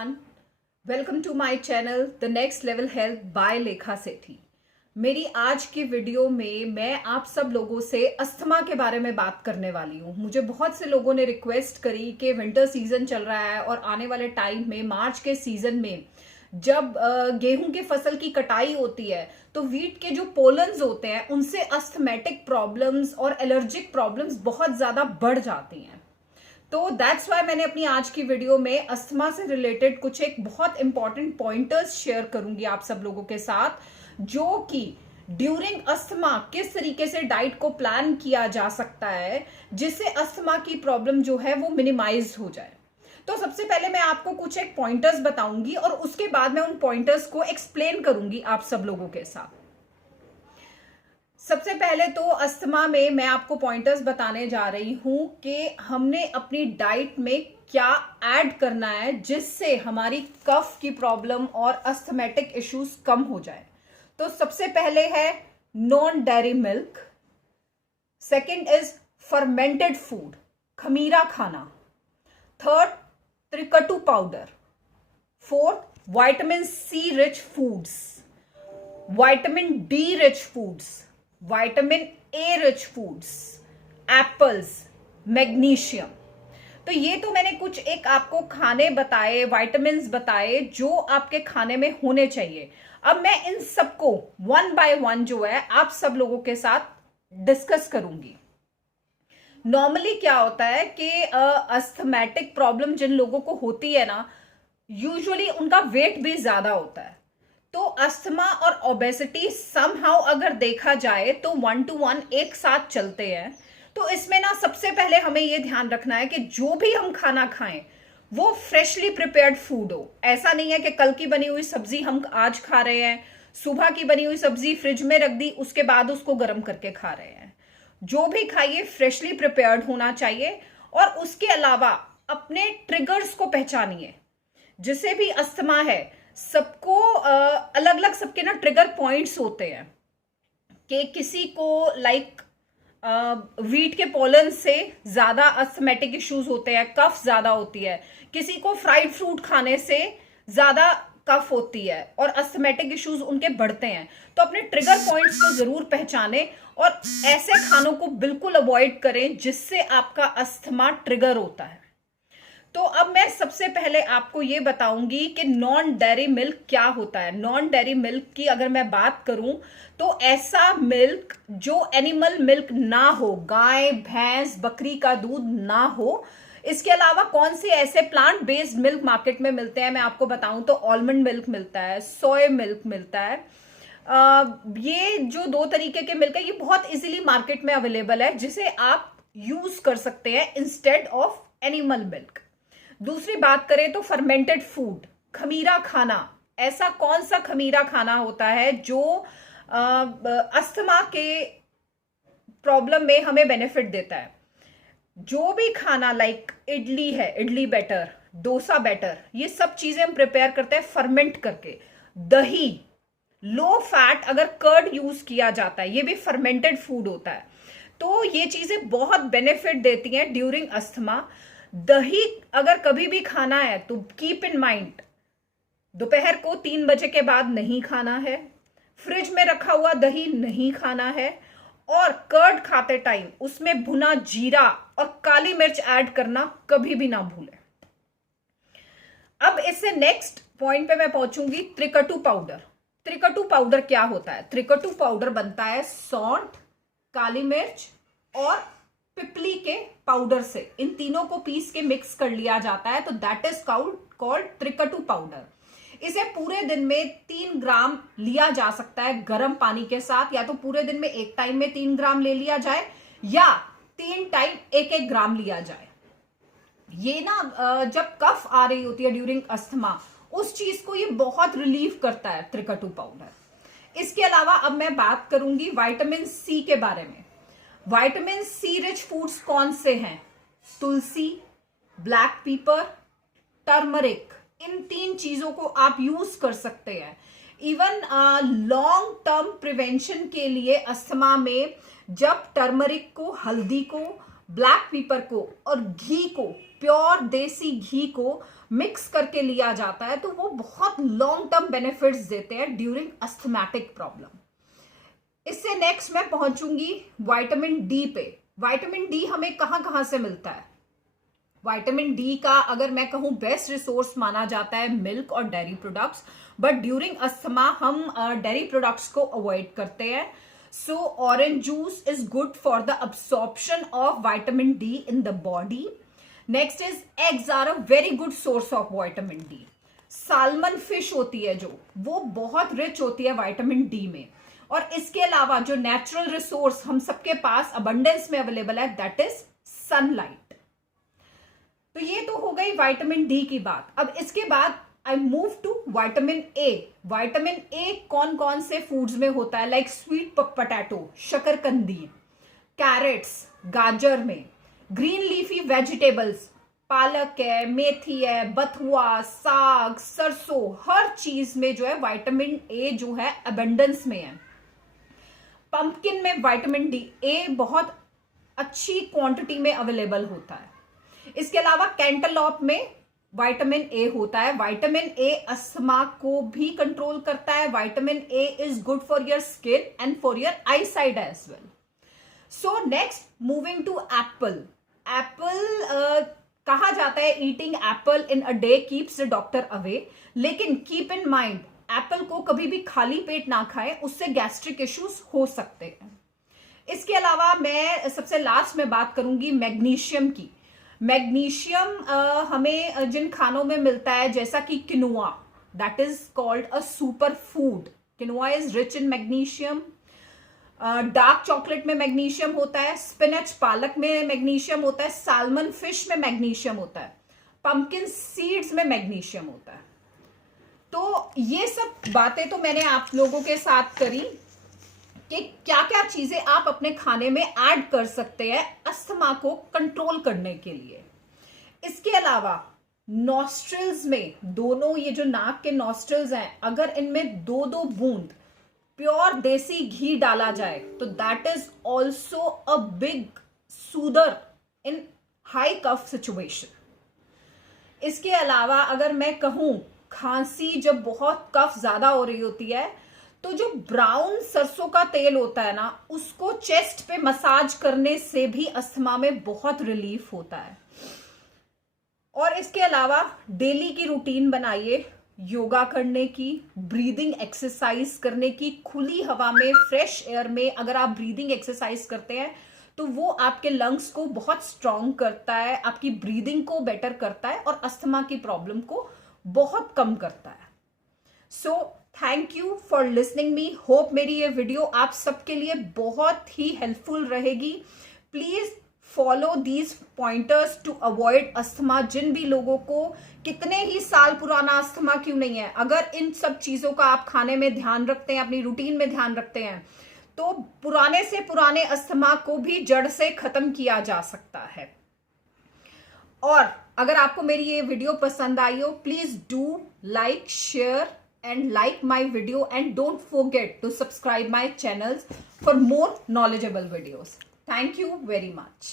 everyone. Welcome to my channel The Next Level Health by लेखा सेठी। मेरी आज की वीडियो में मैं आप सब लोगों से अस्थमा के बारे में बात करने वाली हूँ। मुझे बहुत से लोगों ने रिक्वेस्ट करी कि विंटर सीजन चल रहा है और आने वाले टाइम में मार्च के सीजन में जब गेहूं की फसल की कटाई होती है तो वीट के जो पोलन्स होते हैं उनसे अस्थमेटिक प्रॉब्लम्स और एलर्जिक प्रॉब्लम्स बहुत ज्यादा बढ़ जाती हैं। तो दैट्स वाई मैंने अपनी आज की वीडियो में अस्थमा से रिलेटेड कुछ एक बहुत इंपॉर्टेंट पॉइंटर्स शेयर करूंगी आप सब लोगों के साथ, जो कि ड्यूरिंग अस्थमा किस तरीके से डाइट को प्लान किया जा सकता है जिससे अस्थमा की प्रॉब्लम जो है वो मिनिमाइज हो जाए। तो सबसे पहले मैं आपको कुछ एक पॉइंटर्स बताऊंगी और उसके बाद मैं उन पॉइंटर्स को एक्सप्लेन करूंगी आप सब लोगों के साथ। सबसे पहले तो अस्थमा में मैं आपको पॉइंटर्स बताने जा रही हूं कि हमने अपनी डाइट में क्या ऐड करना है जिससे हमारी कफ की प्रॉब्लम और अस्थमेटिक इश्यूज कम हो जाए। तो सबसे पहले है non dairy milk, second is fermented food, खमीरा खाना, third trikatu powder, fourth vitamin C rich foods, vitamin D rich foods, vitamin A rich foods, apples, magnesium. तो ये तो मैंने कुछ एक आपको खाने बताए, विटामिन्स बताए जो आपके खाने में होने चाहिए। अब मैं इन सबको वन बाय वन जो है आप सब लोगों के साथ डिस्कस करूंगी। नॉर्मली क्या होता है कि अस्थमेटिक प्रॉब्लम जिन लोगों को होती है ना, यूजुअली उनका वेट भी ज्यादा होता है। तो अस्थमा और ओबेसिटी समहाउ अगर देखा जाए तो 1 to 1 एक साथ चलते हैं। तो इसमें ना सबसे पहले हमें यह ध्यान रखना है कि जो भी हम खाना खाएं वो फ्रेशली प्रिपेयर्ड फूड हो। ऐसा नहीं है कि कल की बनी हुई सब्जी हम आज खा रहे हैं, सुबह की बनी हुई सब्जी फ्रिज में रख दी उसके बाद उसको गर्म करके खा रहे हैं। जो भी खाइए फ्रेशली प्रिपेयर्ड होना चाहिए। और उसके अलावा अपने ट्रिगर्स को पहचानिए। जिसे भी अस्थमा है सबको अलग अलग सबके ना ट्रिगर पॉइंट्स होते हैं कि किसी को लाइक वीट के पोलन से ज्यादा अस्थमेटिक इश्यूज होते हैं, कफ ज्यादा होती है, किसी को फ्राइड फ्रूट खाने से ज्यादा कफ होती है और अस्थमेटिक इश्यूज उनके बढ़ते हैं। तो अपने ट्रिगर पॉइंट्स को जरूर पहचानें और ऐसे खानों को बिल्कुल अवॉइड करें जिससे आपका अस्थमा ट्रिगर होता है। तो अब मैं सबसे पहले आपको ये बताऊंगी कि नॉन डेयरी मिल्क क्या होता है। नॉन डेयरी मिल्क की अगर मैं बात करूं तो ऐसा मिल्क जो एनिमल मिल्क ना हो, गाय भैंस बकरी का दूध ना हो। इसके अलावा कौन से ऐसे प्लांट बेस्ड मिल्क मार्केट में मिलते हैं मैं आपको बताऊं तो आलमंड मिल्क मिलता है, सोया मिल्क मिलता है। ये जो दो तरीके के मिल्क है ये बहुत इजीली मार्केट में अवेलेबल है जिसे आप यूज कर सकते हैं इंस्टेड ऑफ एनिमल मिल्क। दूसरी बात करें तो फर्मेंटेड फूड, खमीरा खाना। ऐसा कौन सा खमीरा खाना होता है जो अस्थमा के प्रॉब्लम में हमें बेनिफिट देता है। जो भी खाना लाइक इडली है, इडली बैटर, डोसा बैटर, ये सब चीजें हम प्रिपेयर करते हैं फर्मेंट करके। दही, लो फैट अगर कर्ड यूज किया जाता है ये भी फर्मेंटेड फूड होता है। तो ये चीजें बहुत बेनिफिट देती हैं ड्यूरिंग अस्थमा। दही अगर कभी भी खाना है तो कीप इन माइंड दोपहर को 3 बजे के बाद नहीं खाना है, फ्रिज में रखा हुआ दही नहीं खाना है और कर्ड खाते टाइम उसमें भुना जीरा और काली मिर्च ऐड करना कभी भी ना भूलें। अब इससे नेक्स्ट पॉइंट पे मैं पहुंचूंगी, त्रिकटु पाउडर। त्रिकटु पाउडर क्या होता है? त्रिकटु पाउडर बनता है सौंठ, काली मिर्च और पिपली के पाउडर से। इन तीनों को पीस के मिक्स कर लिया जाता है तो दैट इज कॉल्ड त्रिकटु पाउडर। इसे पूरे दिन में 3 ग्राम लिया जा सकता है गर्म पानी के साथ, या तो पूरे दिन में एक टाइम में 3 ग्राम ले लिया जाए या 3 टाइम 1-1 ग्राम लिया जाए। ये ना जब कफ आ रही होती है ड्यूरिंग अस्थमा उस चीज को ये बहुत रिलीव करता है त्रिकटु पाउडर। इसके अलावा अब मैं बात करूंगी विटामिन सी के बारे में। विटामिन सी रिच फूड्स कौन से हैं? तुलसी, ब्लैक पीपर, टर्मरिक। इन 3 चीजों को आप यूज कर सकते हैं। इवन लॉन्ग टर्म प्रिवेंशन के लिए अस्थमा में जब टर्मरिक को, हल्दी को, ब्लैक पीपर को और घी को, प्योर देसी घी को मिक्स करके लिया जाता है तो वो बहुत लॉन्ग टर्म बेनिफिट्स देते हैं ड्यूरिंग अस्थमैटिक प्रॉब्लम। इससे नेक्स्ट मैं पहुंचूंगी विटामिन डी पे। विटामिन डी हमें कहां कहां से मिलता है? विटामिन डी का अगर मैं कहूं बेस्ट रिसोर्स माना जाता है मिल्क और dairy products, but during asthma हम डेयरी प्रोडक्ट्स को अवॉइड करते हैं। So orange juice is good for the absorption of vitamin D in the body. Next is eggs are a very good source of vitamin D. Salmon fish होती है जो, वो बहुत rich होती है विटामिन डी में। और इसके अलावा जो नेचुरल रिसोर्स हम सबके पास अबंडेंस में अवेलेबल है, दैट इज सनलाइट। तो ये तो हो गई विटामिन डी की बात। अब इसके बाद I move to vitamin A. Vitamin A कौन कौन से फूड्स में होता है? लाइक स्वीट पोटैटो, शकरकंदी, कैरेट्स, गाजर में, ग्रीन लीफी वेजिटेबल्स, पालक है, मेथी है, बथुआ, साग, सरसों, हर चीज में जो है विटामिन ए जो है अबंडेंस में है। पंपकिन में विटामिन डी ए बहुत अच्छी क्वांटिटी में अवेलेबल होता है। इसके अलावा कैंटलॉप में विटामिन ए होता है। विटामिन ए अस्थमा को भी कंट्रोल करता है। Vitamin A is good for your skin and for your eyesight as well. So next moving to apple. Apple कहा जाता है eating apple in a day keeps the doctor away, लेकिन keep in mind apple को कभी भी खाली पेट ना खाएं, उससे गैस्ट्रिक इश्यूज हो सकते हैं। इसके अलावा मैं सबसे लास्ट में बात करूंगी मैग्नीशियम की। मैग्नीशियम हमें जिन खानों में मिलता है जैसा कि quinoa, that is called a super food. Quinoa is rich in magnesium. Dark chocolate में मैग्नीशियम होता है, स्पिनच पालक में मैग्नीशियम होता है, साल्मन फिश में मैग्नीशियम होता है, पंपकिन सीड्स में मैग्नीशियम होता है। तो ये सब बातें तो मैंने आप लोगों के साथ करी कि क्या क्या चीजें आप अपने खाने में ऐड कर सकते हैं अस्थमा को कंट्रोल करने के लिए। इसके अलावा नॉस्ट्रिल्स में, दोनों ये जो नाक के नॉस्ट्रिल्स हैं, अगर इनमें 2-2 बूंद प्योर देसी घी डाला जाए तो that is also a big soother in high cough situation. इसके अलावा अगर मैं कहूं खांसी जब बहुत कफ ज्यादा हो रही होती है तो जो ब्राउन सरसों का तेल होता है ना, उसको चेस्ट पे मसाज करने से भी अस्थमा में बहुत रिलीफ होता है। और इसके अलावा डेली की रूटीन बनाइए योगा करने की, ब्रीदिंग एक्सरसाइज करने की। खुली हवा में, फ्रेश एयर में अगर आप ब्रीदिंग एक्सरसाइज करते हैं तो वो आपके लंग्स को बहुत स्ट्रांग करता है, आपकी ब्रीदिंग को बेटर करता है और अस्थमा की प्रॉब्लम को बहुत कम करता है। So thank you for listening me. Hope मेरी ये वीडियो आप सबके लिए बहुत ही हेल्पफुल रहेगी। Please follow these pointers to avoid asthma. जिन भी लोगों को कितने ही साल पुराना अस्थमा क्यों नहीं है, अगर इन सब चीजों का आप खाने में ध्यान रखते हैं, अपनी रूटीन में ध्यान रखते हैं, तो पुराने से पुराने अस्थमा को भी जड़ से खत्म किया जा सकता है। और अगर आपको मेरी ये वीडियो पसंद आई हो, please do like, share and like my video and don't forget to subscribe my channels for more knowledgeable videos. Thank you very much.